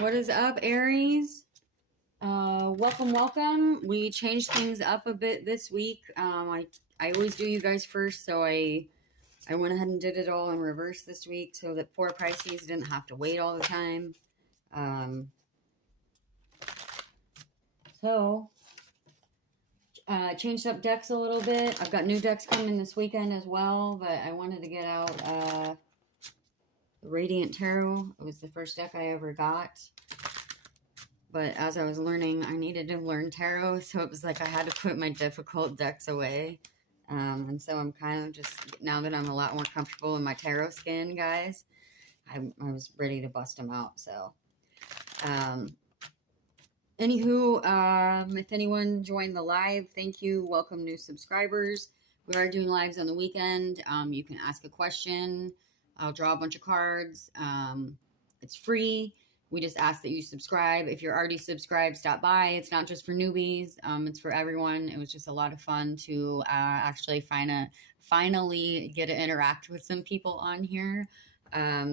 What is up, Aries? Welcome. We changed things up a bit this week. I always do you guys first, so I went ahead and did it all in reverse this week so that poor Pisces didn't have to wait all the time. So changed up decks a little bit. I've got new decks coming this weekend as well, but I wanted to get out Radiant Tarot. It was the first deck I ever got. But as I was learning, I needed to learn tarot, so it was like I had to put my difficult decks away. And so I'm kind of just, now that I'm a lot more comfortable in my tarot skin, guys, I was ready to bust them out. So, anywho, if anyone joined the live, thank you. Welcome new subscribers. We are doing lives on the weekend. You can ask a question. I'll draw a bunch of cards. It's free. We just ask that you subscribe. If you're already subscribed, stop by. It's not just for newbies. It's for everyone. It was just a lot of fun to actually finally get to interact with some people on here.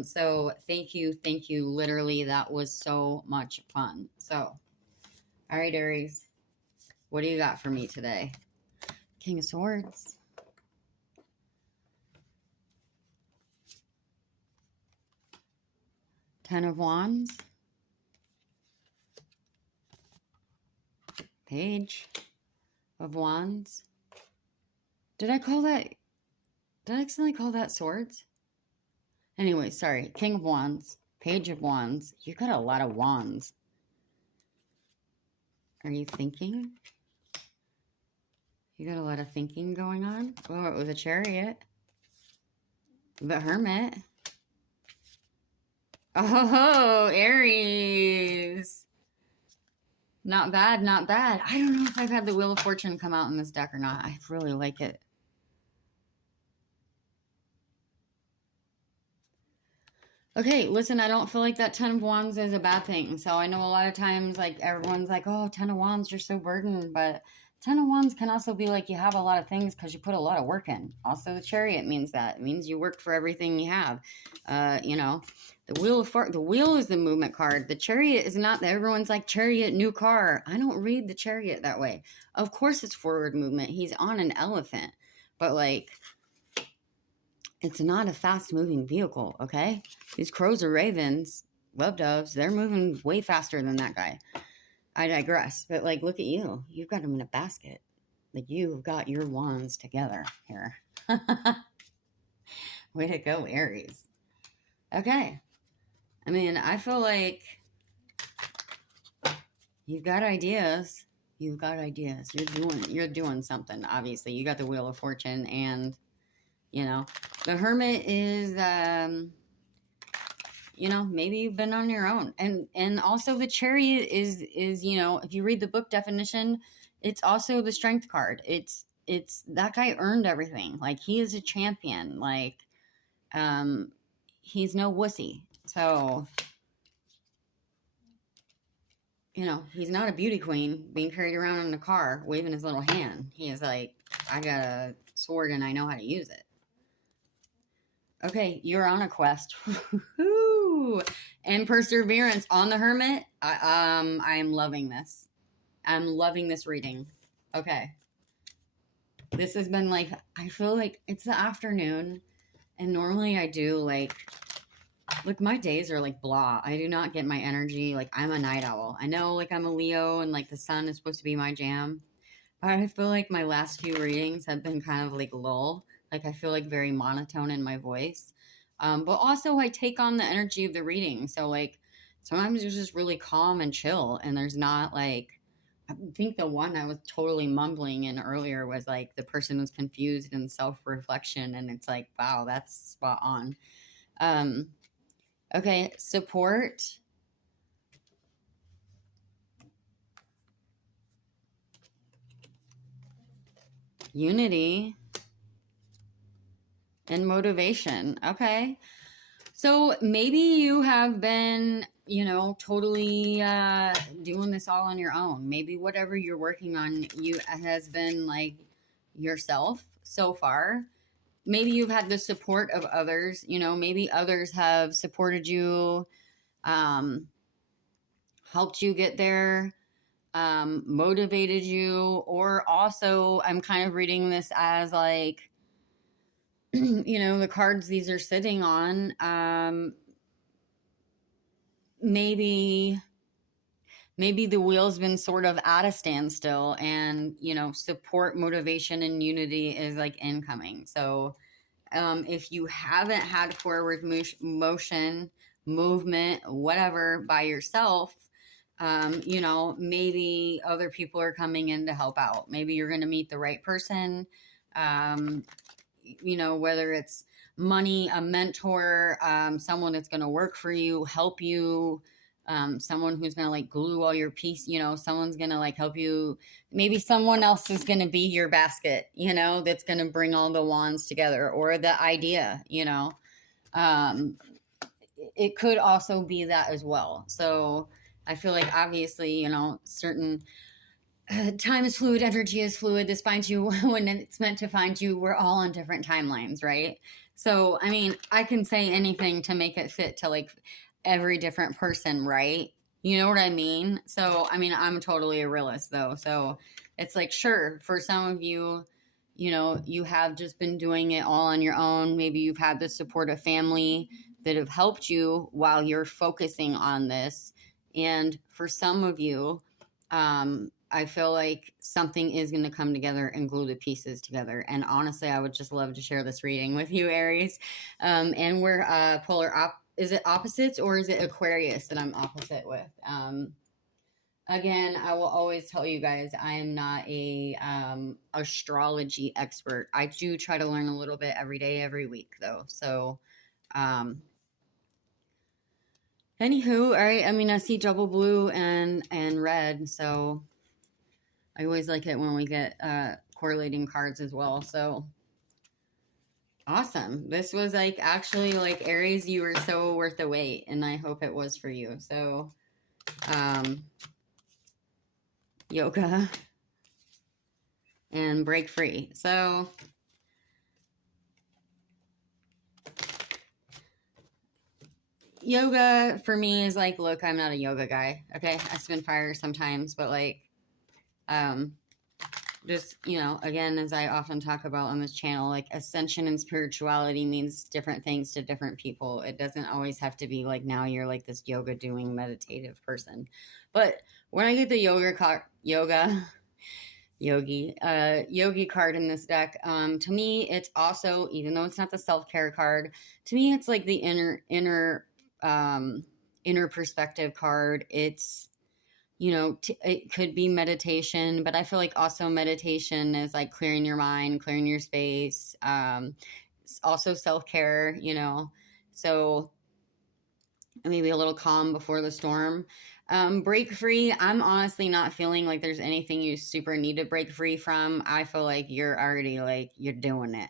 So thank you. Literally, that was so much fun. So, all right, Aries, what do you got for me today? King of Swords. Ten of Wands. Page of Wands. Did I accidentally call that Swords? Anyway, sorry. King of Wands. Page of Wands. You got a lot of wands. Are you thinking? You got a lot of thinking going on? Oh, it was a Chariot. The Hermit. Oh, Aries. Not bad. I don't know if I've had the Wheel of Fortune come out in this deck or not. I really like it. Okay, listen, I don't feel like that Ten of Wands is a bad thing. So I know a lot of times, like, everyone's like, oh, Ten of Wands, you're so burdened. But Ten of Wands can also be like you have a lot of things because you put a lot of work in. Also, the Chariot means that. It means you worked for everything you have. The wheel is the movement card. The Chariot is not. Everyone's like, Chariot, new car. I don't read the Chariot that way. Of course it's forward movement. He's on an elephant. But, like, it's not a fast-moving vehicle, okay? These crows or ravens, love doves, they're moving way faster than that guy. I digress. But, like, look at you. You've got them in a basket. Like, you've got your wands together here. Way to go, Aries. Okay. I mean, I feel like you've got ideas. You're doing something, obviously. You got the Wheel of Fortune and, the Hermit is, maybe you've been on your own. And also the Chariot is, if you read the book definition, it's also the Strength card. It's that guy earned everything. Like, he is a champion. Like, he's no wussy. So, he's not a beauty queen being carried around in a car waving his little hand. He is like, I got a sword and I know how to use it. Okay, you're on a quest. And perseverance on the Hermit. I am loving this. I'm loving this reading. Okay. This has been like, I feel like it's the afternoon. And normally I do like my days are like blah. I do not get my energy. Like, I'm a night owl. I know, like, I'm a Leo and like the sun is supposed to be my jam. But I feel like my last few readings have been kind of like lull. Like, I feel like very monotone in my voice. But also I take on the energy of the reading. So, like, sometimes it's just really calm and chill. And there's not like, I think the one I was totally mumbling in earlier was like the person was confused in self-reflection. And it's like, wow, that's spot on. Okay, support. Unity. And motivation. Okay. So maybe you have been, totally doing this all on your own. Maybe whatever you're working on has been like yourself so far. Maybe you've had the support of others, maybe others have supported you helped you get there, motivated you, or also I'm kind of reading this as like, the cards these are sitting on, maybe the wheel's been sort of at a standstill, and support, motivation, and unity is like incoming. So if you haven't had forward motion, movement, whatever by yourself, maybe other people are coming in to help out. Maybe you're going to meet the right person. um, whether it's money, a mentor, someone that's going to work for you, help you, someone who's going to like glue all your piece, someone's going to like help you. Maybe someone else is going to be your basket, that's going to bring all the wands together, or the idea, um, it could also be that as well. So I feel like obviously, certain time is fluid, energy is fluid. This finds you when it's meant to find you. We're all on different timelines, right? So, I mean, I can say anything to make it fit to like every different person, right? You know what I mean? So, I mean, I'm totally a realist though. So it's like, sure, for some of you, you have just been doing it all on your own. Maybe you've had the support of family that have helped you while you're focusing on this. And for some of you, I feel like something is going to come together and glue the pieces together. And honestly, I would just love to share this reading with you, Aries. And we're is it opposites, or is it Aquarius that I'm opposite with? Again, I will always tell you guys, I am not a astrology expert. I do try to learn a little bit every day, every week, though. So, anywho, all right. I mean, I see double blue and red, so I always like it when we get correlating cards as well. So awesome. This was like actually like Aries, you were so worth the wait, and I hope it was for you. So yoga and break free. So yoga for me is like, look, I'm not a yoga guy. Okay. I spin fire sometimes, but like just, again, as I often talk about on this channel, like ascension and spirituality means different things to different people. It doesn't always have to be like now you're like this yoga doing meditative person. But when I get the yogi card in this deck, to me, it's also, even though it's not the self-care card, to me, it's like the inner perspective card. It's, it could be meditation, but I feel like also meditation is like clearing your mind, clearing your space. It's also self-care, so maybe a little calm before the storm. Break free. I'm honestly not feeling like there's anything you super need to break free from. I feel like you're already like, you're doing it.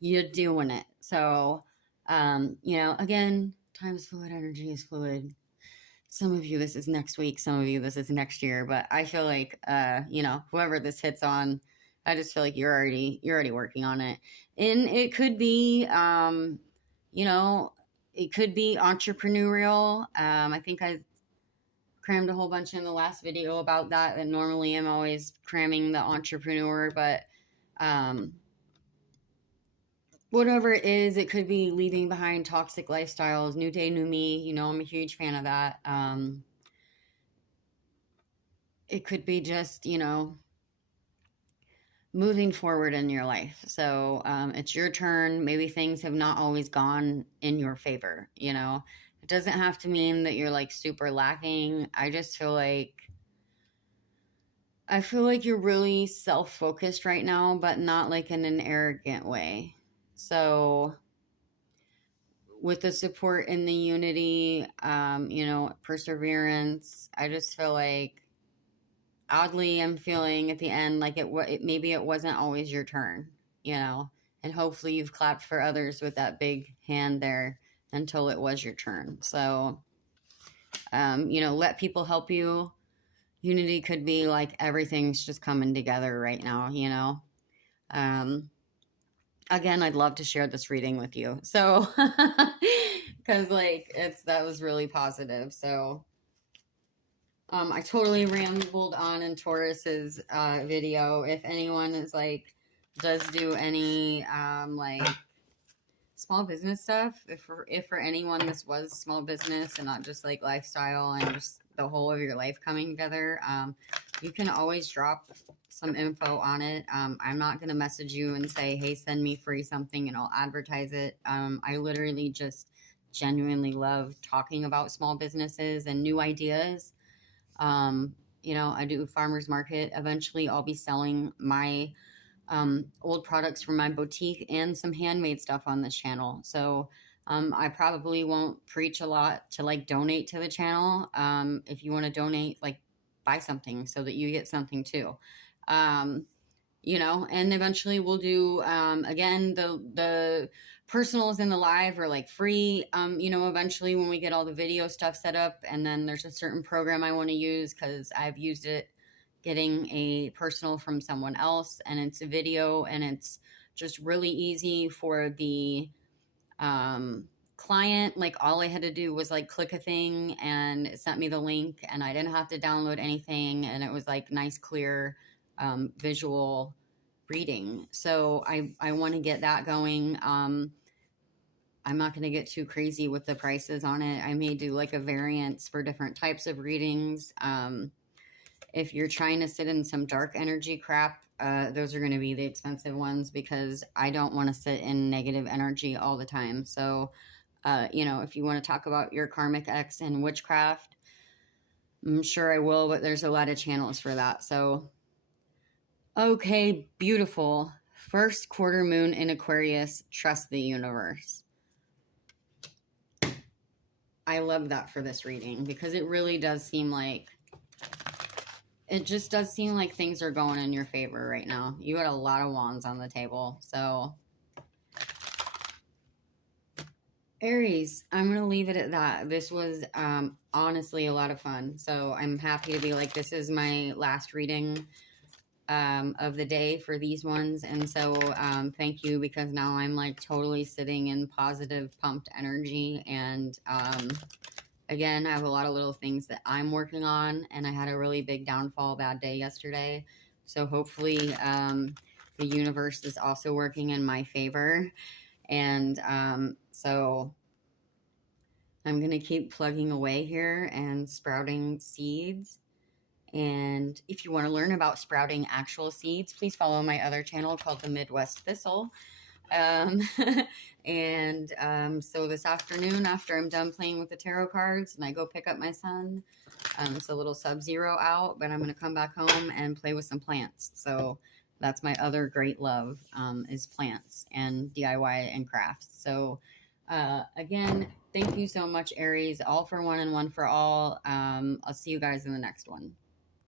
You're doing it. So, again, time is fluid, energy is fluid. Some of you, this is next week. Some of you, this is next year. But I feel like, whoever this hits on, I just feel like you're already working on it. And it could be, it could be entrepreneurial. I think I crammed a whole bunch in the last video about that. And normally I'm always cramming the entrepreneur, but whatever it is, it could be leaving behind toxic lifestyles, new day, new me. I'm a huge fan of that. It could be just, moving forward in your life. So it's your turn. Maybe things have not always gone in your favor. It doesn't have to mean that you're like super lacking. I feel like you're really self-focused right now, but not like in an arrogant way. So with the support and the unity, perseverance, I just feel like, oddly, I'm feeling at the end like maybe it wasn't always your turn, and hopefully you've clapped for others with that big hand there until it was your turn. So, let people help you. Unity could be like everything's just coming together right now, again, I'd love to share this reading with you. So, because like that was really positive. So, I totally rambled on in Taurus's video. If anyone is like, does do any like small business stuff, if for anyone this was small business and not just like lifestyle and just the whole of your life coming together, you can always drop some info on it. I'm not going to message you and say, hey, send me free something and I'll advertise it. I literally just genuinely love talking about small businesses and new ideas. You know, I do farmers market. Eventually I'll be selling my old products from my boutique and some handmade stuff on this channel. So I probably won't preach a lot to like donate to the channel. If you want to donate, like buy something so that you get something too. Um, you know, and eventually we'll do again the personals in the live are like free. You know, eventually when we get all the video stuff set up, and then there's a certain program I want to use because I've used it getting a personal from someone else, and it's a video and it's just really easy for the client. Like all I had to do was like click a thing and it sent me the link and I didn't have to download anything, and it was like nice clear visual reading. So I want to get that going. I'm not going to get too crazy with the prices on it. I may do like a variance for different types of readings. If you're trying to sit in some dark energy crap, those are going to be the expensive ones because I don't want to sit in negative energy all the time. So, you know, if you want to talk about your karmic ex and witchcraft, I'm sure I will, but there's a lot of channels for that. So, okay, beautiful. First quarter moon in Aquarius, trust the universe. I love that for this reading because it really does seem like, it just does seem like things are going in your favor right now. You got a lot of wands on the table. So, Aries, I'm going to leave it at that. This was honestly a lot of fun. So I'm happy to be like, this is my last reading of the day for these ones. And so thank you, because now I'm like totally sitting in positive, pumped energy. And again, I have a lot of little things that I'm working on. And I had a really big downfall, bad day yesterday. So hopefully the universe is also working in my favor. And so I'm going to keep plugging away here and sprouting seeds. And if you want to learn about sprouting actual seeds, please follow my other channel called The Midwest Thistle. So this afternoon, after I'm done playing with the tarot cards and I go pick up my son, it's a little sub-zero out, but I'm going to come back home and play with some plants. So that's my other great love, is plants and DIY and crafts. So again, thank you so much, Aries. All for one and one for all. I'll see you guys in the next one.